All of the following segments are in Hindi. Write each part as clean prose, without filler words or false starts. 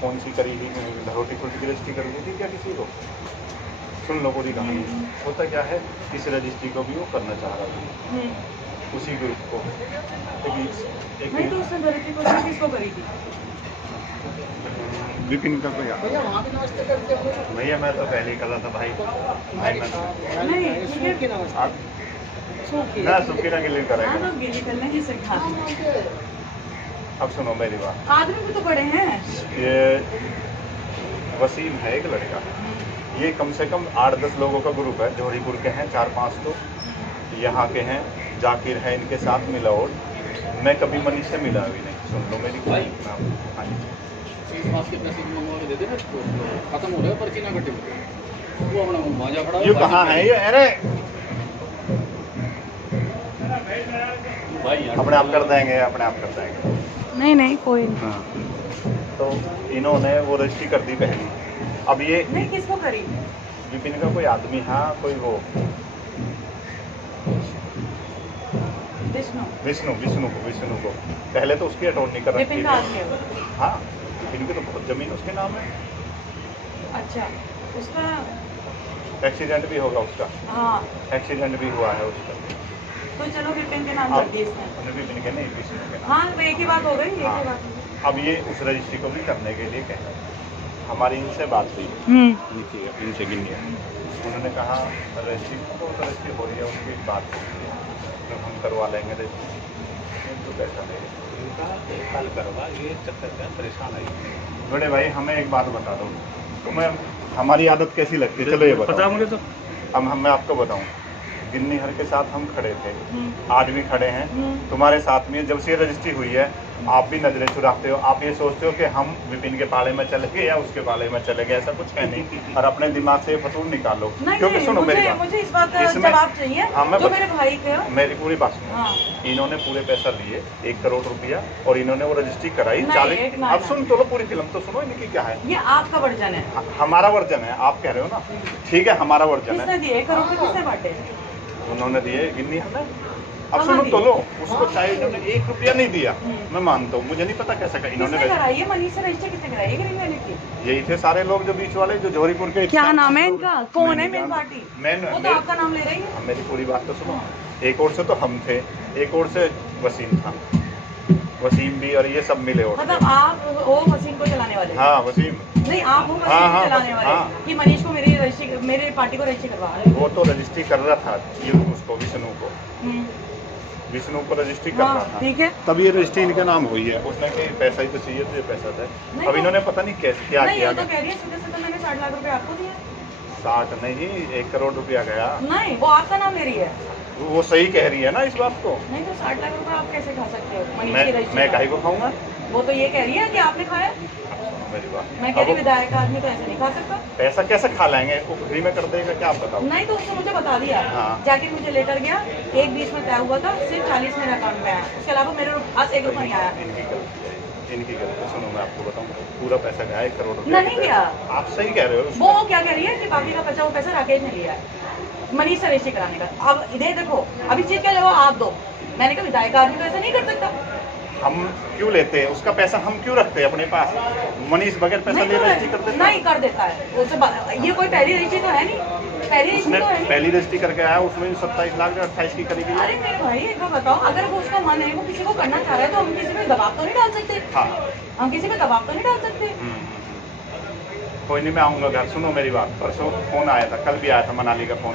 कौन सी करी थी धरोटी खुर्द की रजिस्ट्री करी थी क्या किसी को? सुन लो पूरी कहानी। होता क्या है, इस रजिस्ट्री को भी वो करना चाह रहा था, उसी ग्रुप को। नहीं तो उसने धरोटी खुर्द किसको करी थी? विपिन का कोई भैया, मैं तो पहले ही करा था भाई। ना सुखीना के लिए करेगा। अब सुनो मेरी बात, आदमी भी तो बड़े हैं। ये वसीम है एक लड़का, ये कम से कम 8-10 लोगों का ग्रुप है। जोहरीपुर के हैं 4-5 तो, यहाँ के हैं, जाकिर है इनके साथ मिला। और मैं कभी मनीष से मिला भी नहीं। सुन लो मेरी भाई, हाँ जी, खत्म हो गया पर्ची ना कटे वो अपना माजा खड़ा ये कहाँ है ये? अरे भाई अपने आप कर देंगे, अपने आप कर देंगे। नहीं कोई नहीं। हाँ, तो इन्होंने वो रजिस्ट्री कर दी पहली। अब ये नहीं किसको करी? विपिन का कोई आदमी, हाँ कोई वो विष्णु को पहले तो उसकी अटॉर्नी कर रखी थी। हाँ, विपिन की तो बहुत जमीन उसके नाम है। अच्छा, उसका एक्सीडेंट भी होगा उसका। हाँ, एक्सीडेंट भी हुआ है उसका। तो चलो विपिन के नाम कर दिए इसने। विपिन के नहीं, विष्णु के नाम। हाँ, वो एक ही बात हो गई, एक हाँ। ही बात हो गई। अब ये उस रजिस्ट्री को भी करने के लिए कह रहे हैं। हमारी इनसे बात हुई, इनसे गिनी, उन्होंने कहा रजिस्ट्री तो रजिस्ट्री हो रही है, उनकी बात तो हम करवा लेंगे रजिस्ट्री, तो पैसा नहीं कल करवा, ये चक्कर क्या परेशान है। बड़े भाई हमें एक बात बता दो, तुम्हें हमारी आदत कैसी लगती है? चलो ये बताओ मुझे। तो अब मैं आपको बताऊं, गिन्नी हर के साथ हम खड़े थे, आज भी खड़े हैं तुम्हारे साथ में। जब से ये रजिस्ट्री हुई है, आप भी नजरें चुराते हो। आप ये सोचते हो कि हम विपिन के पाले में चले गए या उसके पाले में चले गए, ऐसा कुछ है नहीं। और अपने दिमाग से फतूल निकालो, क्योंकि सुनो मेरी बात, मुझे इस बात का जवाब चाहिए। हाँ, जो मेरे भाई के मेरी पूरी बात सुनो। हाँ। इन्होंने पूरे पैसा लिए 1 करोड़ रुपया, और इन्होंने वो रजिस्ट्री कराई 40। ना, अब सुन तो लो पूरी फिल्म तो सुनो, इनकी क्या है। ये आपका वर्जन है, हमारा वर्जन है, आप कह रहे हो ना, ठीक है हमारा वर्जन है। किसने दिए 1 करोड़ रुपए? किसने बांटे? उन्होंने दिए, गिन्नी हमने। अब सुनो तो लो, उसको चाहे इन्होंने 1 रुपया नहीं दिया, मैं मानता हूँ, मुझे नहीं पता कैसे का इन्होंने कराई है। मनीष से रजिस्ट्री किसने कराई है? ग्रीन वैली की। यही थे सारे लोग जो बीच वाले, जो जोहरीपुर के। क्या नाम है इनका? कौन है मेन पार्टी? वो तो आपका नाम ले रही है। मेरी पूरी बात तो सुनो। एक ओर से तो हम थे, एक ओर से वसीम था, वसीम भी, और ये सब मिले। और मतलब आप वो वसीम को चलाने वाले? हाँ वसीम नहीं, आप वो वसीम को चलाने वाले कि मनीष को मेरे पार्टी को रजिस्ट्री करवा रहे। वो तो रजिस्ट्री कर रहा था, ये उसको विष्णु को रजिस्ट्री कर रहा था, ठीक है। तब ये रजिस्ट्री इनके नाम हुई है। उसने कि पैसा ही तो चाहिए, तो ये पैसा था। अब इन्होंने पता नहीं कैसे क्या किया। तो कह रही है सीधे सीधे मैंने 60 लाख रुपए आपको दिया। 60 नहीं, 1 करोड़ रुपया गया। नहीं, वो आपका नाम ले रही है। वो सही कह रही है ना इस बात को। नहीं तो 60 लाख रुपए आप कैसे खा सकते हो? मैं काहे को खाऊंगा? वो तो ये कह रही है कि आपने खाया। मेरी बात, मैं कह रही विधायक आदमी तो ऐसे नहीं खा सकता। पैसा कैसे खा लेंगे? वो फ्री में कर देगा क्या, आप बताओ। नहीं तो उसने मुझे बता दिया। जाके मुझे लेकर गया, 1 20 में तय हुआ था, सिर्फ 40 मेरे अकाउंट में आया, उसके अलावा मेरे पास 1 रुपया नहीं आया। इनकी गलती। सुनो मैं आपको बताऊं, पूरा पैसा गया 1 करोड़ रुपया नहीं गया। आप सही कह रहे हो। वो क्या कह रही है कि बाकी का बचा हुआ पैसा राकेश ने लिया है मनीष से रजिस्ट्री कराने का। अब इधर देखो, अभी चीज क्या जवाब आप दो। मैंने कहा विधायक आदमी तो ऐसा नहीं कर सकता। हम क्यों लेते हैं उसका पैसा, हम क्यों रखते हैं अपने पास? मनीष बगैर पैसा ले रजिस्ट्री कर देता नहीं, कर देता है उससे। ये कोई पहली रजिस्ट्री तो है नहीं, पहली रजिस्ट्री करके आया, उसमें 27 लाख 28 की करीब। अरे मेरे भाई एक बार बताओ, अगर वो उसका मन है, वो किसी को करना चाह रहा है, तो हम किसी पे दबाव तो नहीं डाल सकते। हाँ, हम किसी पे दबाव तो नहीं डाल सकते। कोई नहीं, मैं आऊंगा घर। सुनो मेरी बात, परसों फोन आया था, कल भी आया था मनाली का फोन।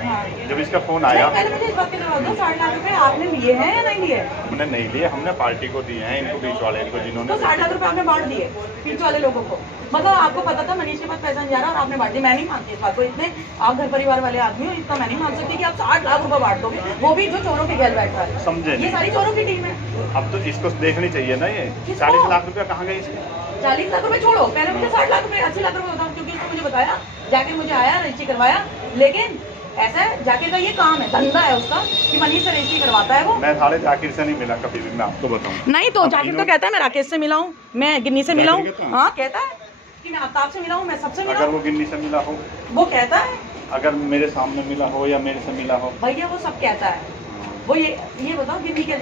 जब इसका फोन आया, पहले मुझे इस बात की जवाब दो, 60 लाख रुपए आपने लिए हैं या नहीं लिए? हमने नहीं लिए, हमने पार्टी को दिए हैं, इनको बीच वाले इनको, जिन्होंने। तो 60 लाख रुपए आपने बांट दिए बीच वाले लोगों को? मतलब आपको पता था मनीष के पास पैसा नहीं जा रहा और आपने बांट दिया? मैं नहीं मानती इस बात को। इतने आप घर परिवार वाले आदमी हो, इतना मैं नहीं मान सकती कि आप 60 लाख रुपए बांट दोगे, वो भी जो चोरों के घेर बैठा है। समझे? ये सारी चोरों की टीम है। अब तो इसको देखनी चाहिए ना, ये 40 लाख रुपया कहाँ गए इसके? 40 लाख रुपए छोड़ो, पहले मुझे 60 लाख रुपए 80 लाख रुपए बताओ, क्योंकि इसने मुझे बताया, जाके मुझे आया, रजिस्ट्री करवाया। लेकिन ऐसा है, जाकिर का ये काम है, धंधा है उसका कि मनीष से रजिस्ट्री करवाता है वो। मैं साले जाकिर से नहीं मिला कभी भी, मैं आपको बताऊं। नहीं तो जाकिर तो कहता है मैं राकेश से मिला हूँ, मैं गिन्नी से मिला हूँ। हाँ, कहता है कि मैं आफ्ताब से मिला हूँ, मैं सबसे मिला। अगर वो गिन्नी से मिला हो, वो कहता है। अगर मेरे सामने मिला हो या मेरे से मिला हो, भैया वो सब कहता है। वो ये बताओ, गिन्नी के